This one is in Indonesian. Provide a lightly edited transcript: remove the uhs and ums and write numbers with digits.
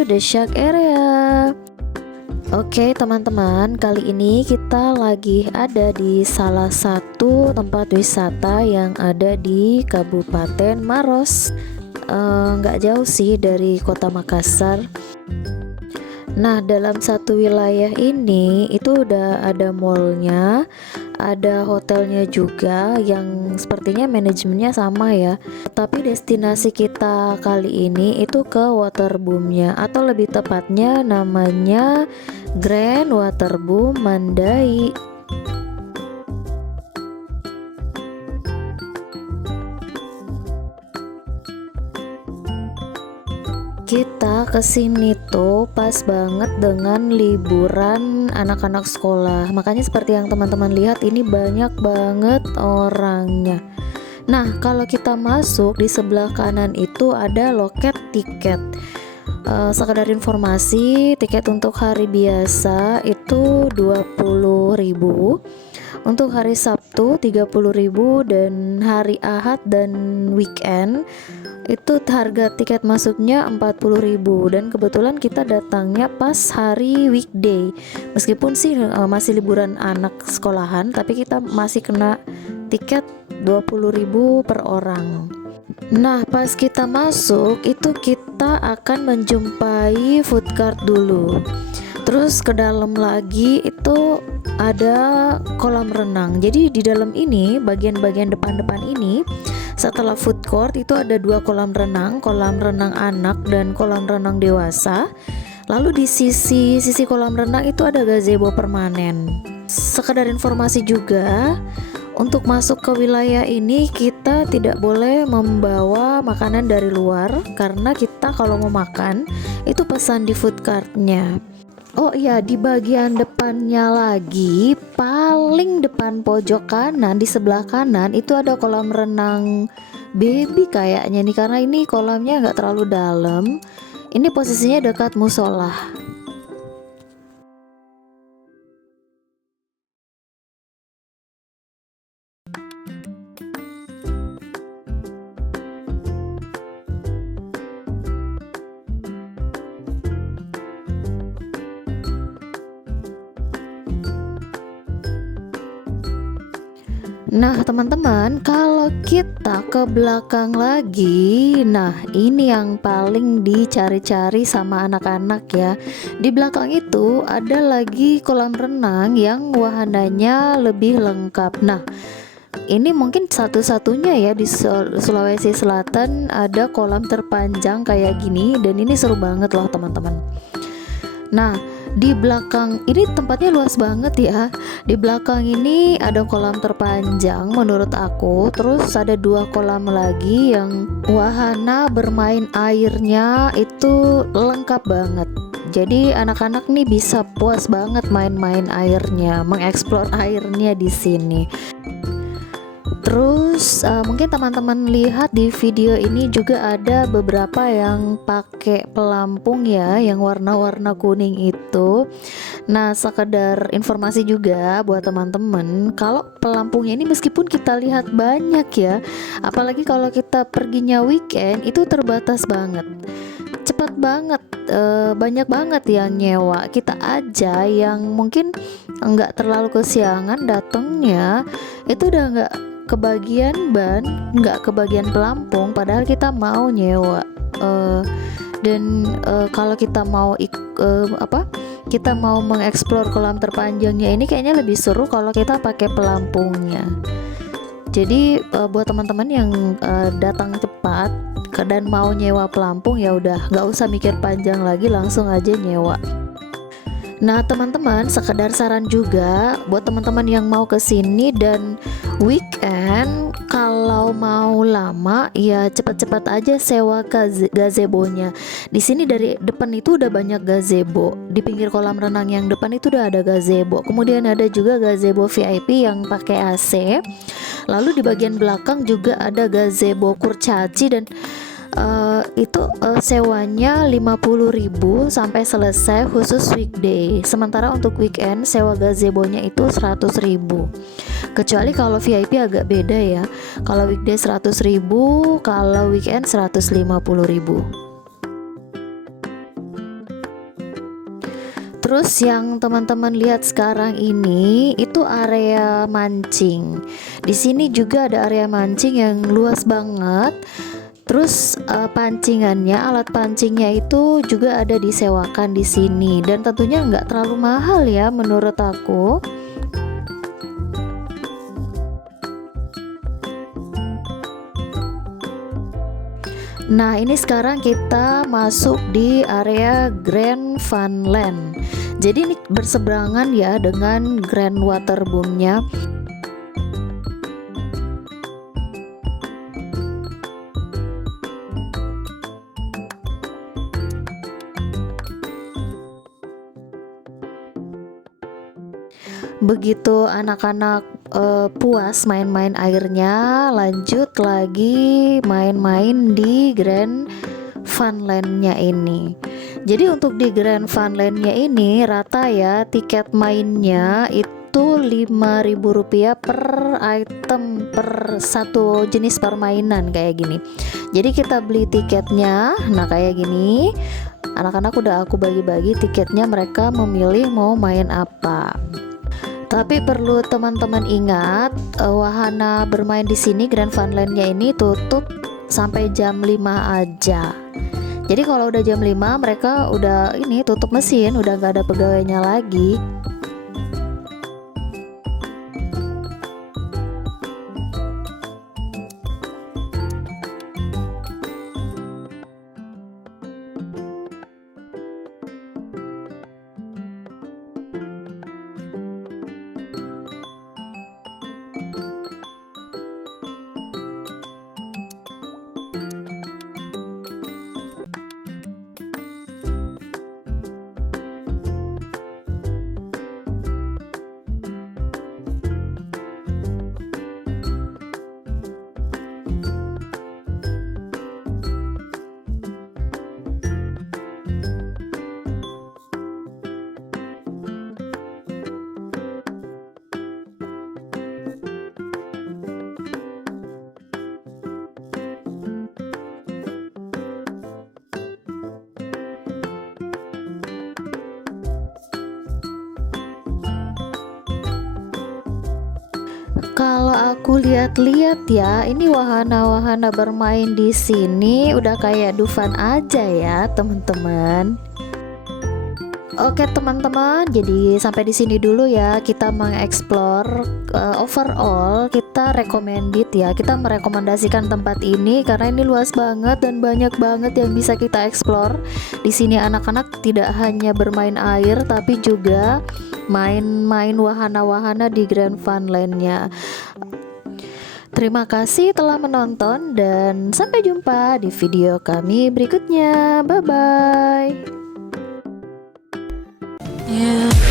to the Shark Area. Oke teman-teman, kali ini kita lagi ada di salah satu tempat wisata yang ada di Kabupaten Maros. Nggak jauh sih dari kota Makassar. Nah, dalam satu wilayah ini itu udah ada mallnya, ada hotelnya juga yang sepertinya manajemennya sama ya. Tapi destinasi kita kali ini itu ke Waterboom-nya, atau lebih tepatnya namanya Grand Waterboom Mandai. Kita kesini tuh pas banget dengan liburan anak-anak sekolah. Makanya seperti yang teman-teman lihat, ini banyak banget orangnya. Nah, kalau kita masuk di sebelah kanan itu ada loket tiket. Sekedar informasi, tiket untuk hari biasa itu 20.000, untuk hari Sabtu 30.000, dan hari Ahad dan weekend itu harga tiket masuknya 40.000. Dan kebetulan kita datangnya pas hari weekday. Meskipun sih masih liburan anak sekolahan, tapi kita masih kena tiket 20.000 per orang. Nah, pas kita masuk itu kita akan menjumpai food cart dulu. Terus ke dalam lagi itu ada kolam renang. Jadi di dalam ini, bagian-bagian depan-depan ini, setelah food court itu ada dua kolam renang anak dan kolam renang dewasa. Lalu di sisi kolam renang itu ada gazebo permanen. Sekedar informasi juga, untuk masuk ke wilayah ini kita tidak boleh membawa makanan dari luar, karena kita kalau mau makan itu pesan di food cartnya. Oh iya, di bagian depannya lagi, paling depan pojok kanan, di sebelah kanan itu ada kolam renang baby kayaknya nih, karena ini kolamnya nggak terlalu dalam. Ini posisinya dekat musola. Nah teman-teman, kalau kita ke belakang lagi, nah ini yang paling dicari-cari sama anak-anak ya. Di belakang itu ada lagi kolam renang yang wahananya lebih lengkap. Nah, ini mungkin satu-satunya ya di Sulawesi Selatan ada kolam terpanjang kayak gini, dan ini seru banget loh teman-teman. Nah, di belakang ini tempatnya luas banget ya. Di belakang ini ada kolam terpanjang menurut aku. Terus ada dua kolam lagi yang wahana bermain airnya itu lengkap banget. Jadi anak-anak nih bisa puas banget main-main airnya, mengeksplor airnya di sini. Terus mungkin teman-teman lihat di video ini juga ada beberapa yang pakai pelampung ya, yang warna-warna kuning itu. Nah, sekedar informasi juga buat teman-teman, kalau pelampungnya ini meskipun kita lihat banyak ya, apalagi kalau kita perginya weekend, itu terbatas banget, cepat banget, banyak banget yang nyewa. Kita aja yang mungkin nggak terlalu kesiangan datangnya, itu udah nggak kebagian ban, nggak kebagian pelampung, padahal kita mau nyewa. Dan kalau kita mau kita mau mengeksplor kolam terpanjangnya ini, kayaknya lebih seru kalau kita pakai pelampungnya. Jadi buat teman-teman yang datang cepat dan mau nyewa pelampung, ya udah nggak usah mikir panjang lagi, langsung aja nyewa. Nah teman-teman, sekedar saran juga buat teman-teman yang mau kesini dan weekend, kalau mau lama ya cepat-cepat aja sewa gazebo-nya. Di sini dari depan itu udah banyak gazebo. Di pinggir kolam renang yang depan itu udah ada gazebo. Kemudian ada juga gazebo VIP yang pakai AC. Lalu di bagian belakang juga ada gazebo kurcaci, dan itu sewanya 50.000 sampai selesai khusus weekday. Sementara untuk weekend sewa gazebo-nya itu 100.000. Kecuali kalau VIP agak beda ya. Kalau weekday 100.000, kalau weekend 150.000. Terus yang teman-teman lihat sekarang ini itu area mancing. Di sini juga ada area mancing yang luas banget. Terus pancingannya, alat pancingnya itu juga ada disewakan di sini dan tentunya nggak terlalu mahal ya menurut aku. Nah, ini sekarang kita masuk di area Grand Funland. Jadi ini berseberangan ya dengan Grand Waterboom-nya. Begitu anak-anak puas main-main airnya, lanjut lagi main-main di Grand Funland-nya ini. Jadi untuk di Grand Funland-nya ini rata ya tiket mainnya itu Rp5.000 per item, per satu jenis permainan kayak gini. Jadi kita beli tiketnya, nah kayak gini. Anak-anak udah aku bagi-bagi tiketnya, mereka memilih mau main apa. Tapi perlu teman-teman ingat, wahana bermain di sini Grand Funland-nya ini tutup sampai jam 5 aja. Jadi kalau udah jam 5 mereka udah ini tutup mesin, udah gak ada pegawainya lagi. Kalau aku lihat-lihat ya, ini wahana-wahana bermain di sini udah kayak Dufan aja ya, teman-teman. Oke teman-teman, jadi sampai di sini dulu ya kita mengeksplor. Overall kita recommended ya, kita merekomendasikan tempat ini karena ini luas banget dan banyak banget yang bisa kita eksplor. Di sini anak-anak tidak hanya bermain air tapi juga main-main wahana-wahana di Grand Funland-nya. Terima kasih telah menonton dan sampai jumpa di video kami berikutnya. Bye bye. Yeah.